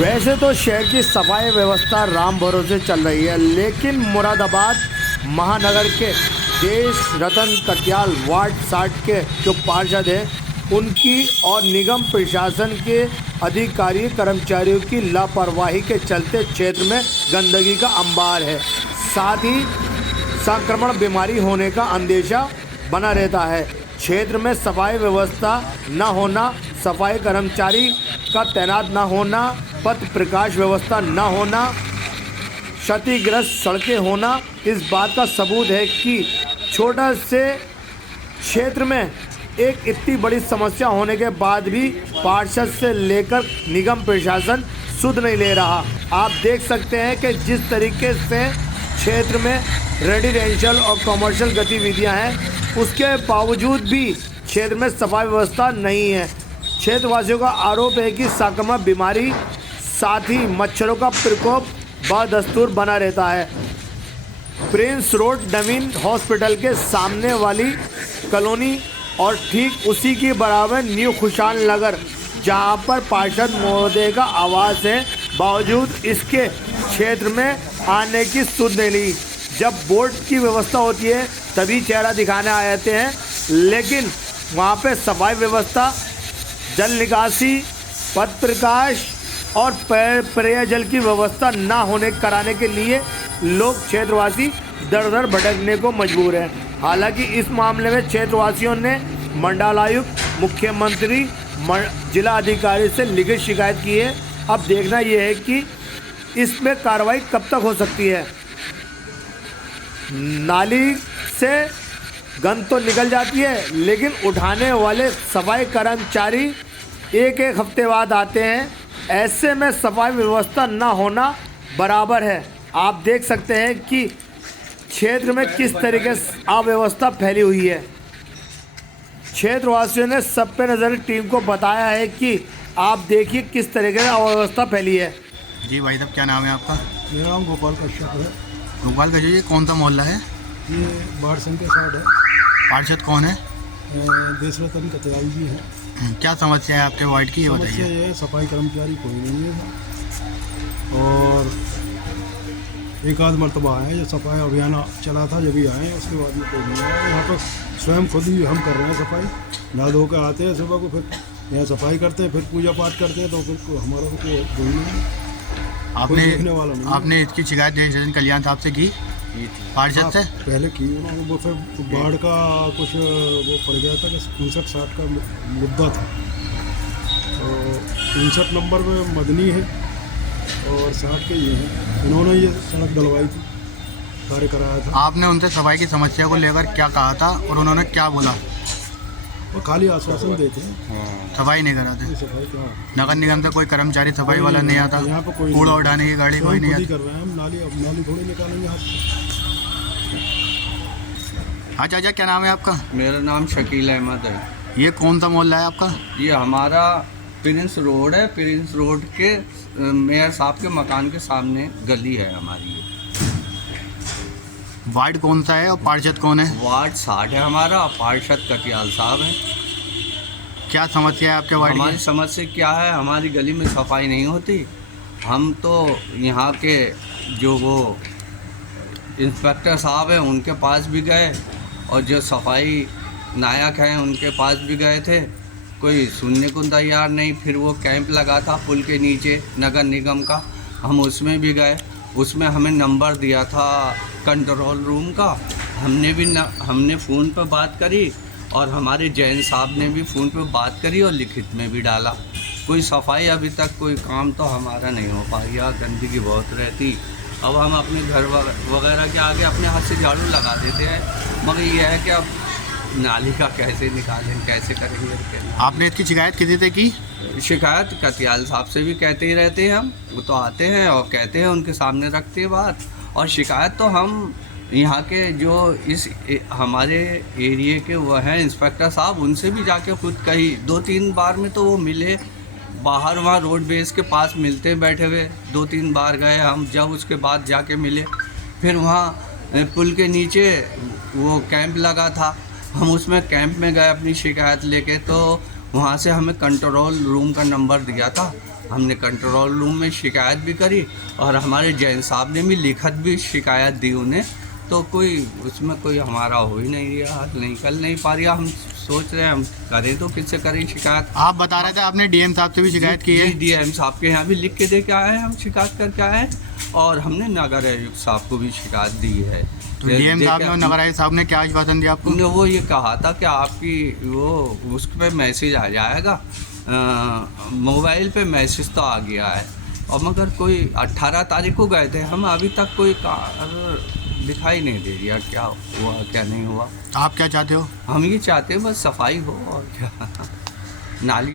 वैसे तो शहर की सफाई व्यवस्था राम भरोसे चल रही है, लेकिन मुरादाबाद महानगर के देश रतन कटियाल वार्ड 60 के जो पार्षद हैं उनकी और निगम प्रशासन के अधिकारी कर्मचारियों की लापरवाही के चलते क्षेत्र में गंदगी का अंबार है। साथ ही संक्रमण बीमारी होने का अंदेशा बना रहता है। क्षेत्र में सफाई व्यवस्था न होना, सफाई कर्मचारी का तैनात न होना, पथ प्रकाश व्यवस्था न होना, क्षतिग्रस्त सड़कें होना इस बात का सबूत है कि छोटा से क्षेत्र में एक इतनी बड़ी समस्या होने के बाद भी पार्षद से लेकर निगम प्रशासन सुध नहीं ले रहा। आप देख सकते हैं कि जिस तरीके से क्षेत्र में रेजिडेंशियल और कमर्शियल गतिविधियां हैं, उसके बावजूद भी क्षेत्र में सफाई व्यवस्था नहीं है। क्षेत्रवासियों का आरोप है कि संक्रमण बीमारी साथ ही मच्छरों का प्रकोप बदस्तूर बना रहता है। प्रिंस रोड नवीन हॉस्पिटल के सामने वाली कॉलोनी और ठीक उसी के बराबर न्यू खुशहाल नगर, जहां पर पार्षद महोदय का आवास है, बावजूद इसके क्षेत्र में आने की सुध नहीं ली। जब बोर्ड की व्यवस्था होती है तभी चेहरा दिखाने आ जाते हैं, लेकिन वहाँ पे सफाई व्यवस्था, जल निकासी, पथ प्रकाश और पेयजल की व्यवस्था ना होने कराने के लिए लोग क्षेत्रवासी दर दर भटकने को मजबूर हैं। हालांकि इस मामले में क्षेत्रवासियों ने मंडलायुक्त, मुख्यमंत्री, जिला अधिकारी से लिखित शिकायत की है। अब देखना यह है कि इसमें कार्रवाई कब तक हो सकती है। नाली से गंद तो निकल जाती है, लेकिन उठाने वाले सफाई कर्मचारी एक हफ्ते बाद आते हैं। ऐसे में सफाई व्यवस्था न होना बराबर है। आप देख सकते हैं कि क्षेत्र में किस तरीके से अव्यवस्था फैली हुई है। क्षेत्रवासियों ने सब पे नज़र टीम को बताया है कि आप देखिए किस तरीके से अव्यवस्था फैली है। जी भाई साहब, क्या नाम है आपका? मेरा नाम गोपाल कश्यप है। गोपाल कश्यप, ये कौन सा मोहल्ला है? ये बाढ़ संघ के साइड है। पार्षद कौन है? देश रतन कटियाल जी है। क्या समस्या है आपके वार्ड की, ये समस्या बताइए। ये है, सफाई कर्मचारी कोई नहीं है और एक आध मरतबा आए जब सफाई अभियान चला था, जब भी आए, उसके बाद में कोई नहीं आया। यहाँ पर स्वयं खुद ही हम कर रहे हैं सफाई, नहा धो कर आते हैं सुबह को, फिर यहाँ सफाई करते हैं, फिर पूजा पाठ करते हैं, तो फिर हमारा कोई नहीं है। आपने इसकी शिकायत जन कल्याण साहब से की पार्षद से? पहले की उन्होंने, वो फिर बाढ़ का कुछ वो पड़ गया था कि 59-60 का मुद्दा था, तो 59 नंबर में मदनी है और 60 के ये हैं। इन्होंने ये सड़क डलवाई थी, कार्य कराया था। आपने उनसे सफाई की समस्या को लेकर क्या कहा था और उन्होंने क्या बोला? वो खाली आश्वासन देते हैं, सफाई नहीं कराते। सफाई क्या, नगर निगम से कोई कर्मचारी सफाई वाला नहीं आता? यहाँ पर कोई कूड़ा उठाने की गाड़ी कोई नहीं आती? कर रहे हैं हम। नाली थोड़ी निकालेंगे हाथ से। हाँ चाचा, क्या नाम है आपका? मेरा नाम शकील अहमद है। ये कौन सा मोहल्ला है आपका? ये हमारा प्रिंस रोड है। प्रिंस रोड के मेयर साहब के मकान के सामने गली है हमारी। वार्ड कौन सा है और पार्षद कौन है? वार्ड 60 है हमारा, पार्षद कटियाल साहब हैं। क्या समस्या है आपके वार्ड हमारी की? समस्या क्या है, हमारी गली में सफाई नहीं होती। हम तो यहाँ के जो वो इंस्पेक्टर साहब हैं उनके पास भी गए और जो सफाई नायक हैं उनके पास भी गए थे, कोई सुनने को तैयार नहीं। फिर वो कैंप लगा था पुल के नीचे नगर निगम का, हम उसमें भी गए। उसमें हमें नंबर दिया था कंट्रोल रूम का, हमने फ़ोन पर बात करी और हमारे जैन साहब ने भी फ़ोन पर बात करी और लिखित में भी डाला। कोई सफाई अभी तक कोई काम तो हमारा नहीं हो पाया, गंदगी बहुत रहती। अब हम अपने घर वगैरह के आगे अपने हाथ से झाड़ू लगा देते हैं, मगर ये है कि अब नाली का कैसे निकालें, कैसे करेंगे। आपने इसकी शिकायत किसी से की? शिकायत कटियाल साहब से भी कहते ही रहते हैं हम, वो तो आते हैं और कहते हैं, उनके सामने रखते हैं बात। और शिकायत तो हम यहाँ के जो इस हमारे एरिए के वो हैं इंस्पेक्टर साहब, उनसे भी जाके खुद कही। 2-3 बार में तो वो मिले बाहर, वहाँ रोड बेस के पास मिलते बैठे हुए। 2-3 बार गए हम, जब उसके बाद जाके मिले। फिर वहाँ पुल के नीचे वो कैंप लगा था, हम उसमें कैंप में गए अपनी शिकायत लेके, तो वहाँ से हमें कंट्रोल रूम का नंबर दिया था। हमने कंट्रोल रूम में शिकायत भी करी और हमारे जैन साहब ने भी लिखत भी शिकायत दी उन्हें, तो कोई उसमें कोई हमारा हो ही नहीं रहा, निकल नहीं पा रहा। हम सोच रहे हैं हम करें तो किससे करें शिकायत। आप बता रहे थे आपने डीएम साहब से भी शिकायत की है? डीएम साहब के यहाँ भी लिख के दे के आए हैं, हम शिकायत करके आए हैं, और हमने नगर आयुक्त साहब को भी शिकायत दी है। तो डीएम साहब ने और नगर आयुक्त साहब ने क्या आश्वासन दिया आपको? उन्होंने वो ये कहा था कि आपकी वो उस पर मैसेज आ जाएगा, मोबाइल पे मैसेज तो आ गया है, और मगर कोई 18 तारीख को गए थे हम, अभी तक कोई दिखाई नहीं दे रहा क्या हुआ क्या नहीं हुआ। आप क्या चाहते हो? हम ये चाहते हैं बस सफाई हो और क्या। नाली